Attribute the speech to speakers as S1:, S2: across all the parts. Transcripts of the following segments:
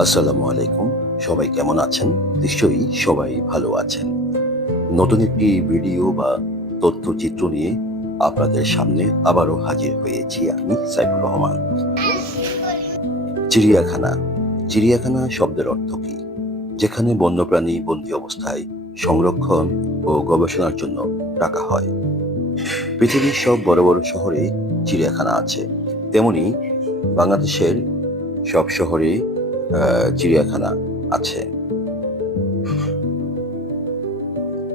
S1: আসসালামু আলাইকুম। সবাই কেমন আছেন? নিশ্চয়ই সবাই ভালো আছেন। নতুন একটি ভিডিও বা তথ্যচিত্র নিয়ে আপনাদের সামনে আবারও হাজির হয়েছি আমি সাইফুর রহমান। চিড়িয়াখানা। চিড়িয়াখানা শব্দের অর্থ কি? যেখানে বন্যপ্রাণী বন্দি অবস্থায় সংরক্ষণ ও গবেষণার জন্য রাখা হয়। পৃথিবীর সব বড় বড় শহরে চিড়িয়াখানা আছে। তেমনি বাংলাদেশের সব শহরে চিড়িয়াখানা আছে।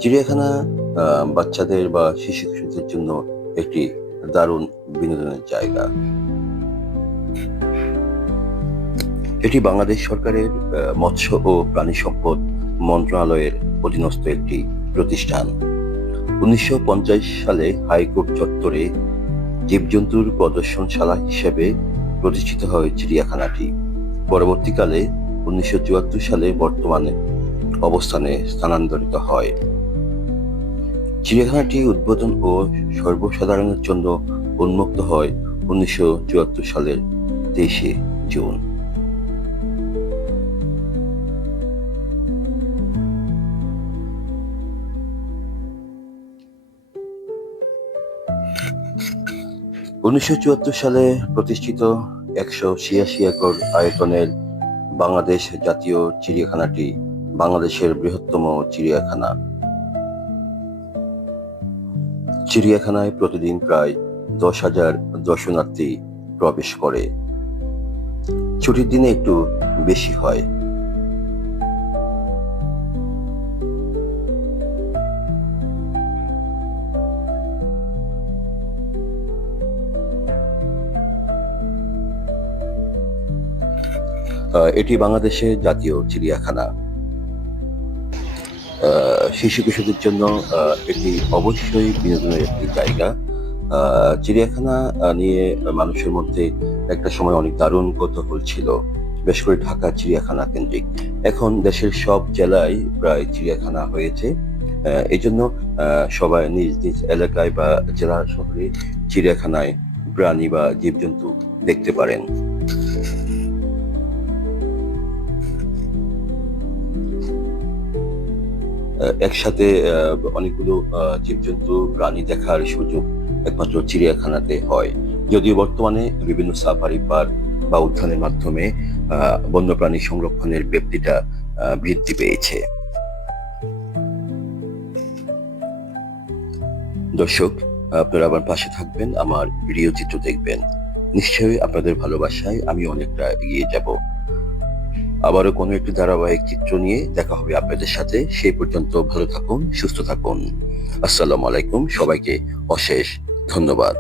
S1: চিড়িয়াখানা বাচ্চাদের বা শিশু কিশোরদের জন্য একটি দারুণ বিনোদনের জায়গা। এটি বাংলাদেশ সরকারের মৎস্য ও প্রাণী সম্পদ মন্ত্রণালয়ের অধীনস্থ একটি প্রতিষ্ঠান। উনিশশো পঞ্চাশ সালে হাইকোর্ট চত্বরে জীবজন্তুর প্রদর্শনশালা হিসেবে প্রতিষ্ঠিত হয় চিড়িয়াখানাটি। পরবর্তীকালে উনিশশো চুয়াত্তর সালে বর্তমানে অবস্থানে স্থানান্তরিত হয়। চিড়িয়াখানাটি উদ্বোধন ও সর্বসাধারণের জন্য উন্মুক্ত হয় উনিশশো সালের তেইশে জুন। উনিশশো চুয়াত্তর সালে প্রতিষ্ঠিত একশো ছিয়াশি একর আয়তনের বাংলাদেশ জাতীয় চিড়িয়াখানাটি বাংলাদেশের বৃহত্তম চিড়িয়াখানা। চিড়িয়াখানায় প্রতিদিন প্রায় দশ হাজার দর্শনার্থী প্রবেশ করে। ছুটির দিনে একটু বেশি হয়। এটি বাংলাদেশের জাতীয় চিড়িয়াখানা। শিশু কিশোরদের জন্য এটি অবশ্যই বিনোদনের একটি জায়গা। চিড়িয়াখানা নিয়ে মানুষের মধ্যে একটা সময় অনেক দারুণ কৌতূহল ছিল, বিশেষ করে ঢাকা চিড়িয়াখানা কেন্দ্রিক। এখন দেশের সব জেলায় প্রায় চিড়িয়াখানা হয়েছে। এই জন্য সবাই নিজ নিজ এলাকায় বা জেলা শহরে চিড়িয়াখানায় প্রাণী বা জীবজন্তু দেখতে পারেন। একসাথে অনেকগুলো জীবজন্তু প্রাণী দেখার সুযোগ একমাত্র চিড়িয়াখানাতে হয়। যদিও বর্তমানে বিভিন্ন সাফারি পার্ক বা উদ্যানের মাধ্যমে বন্যপ্রাণী সংরক্ষণের ব্যাপ্তিটা আহ, বৃদ্ধি পেয়েছে। দর্শক আপনারা আমার পাশে থাকবেন আমার ভিডিও চিত্র দেখবেন। নিশ্চয়ই আপনাদের ভালোবাসায় আমি অনেকটা এগিয়ে যাব। আবারও কোনো একটি ধারাবাহিক চিত্র নিয়ে দেখা হবে আপনাদের সাথে। সেই পর্যন্ত ভালো থাকুন, সুস্থ থাকুন। আসসালামু আলাইকুম, সবাইকে অশেষ ধন্যবাদ।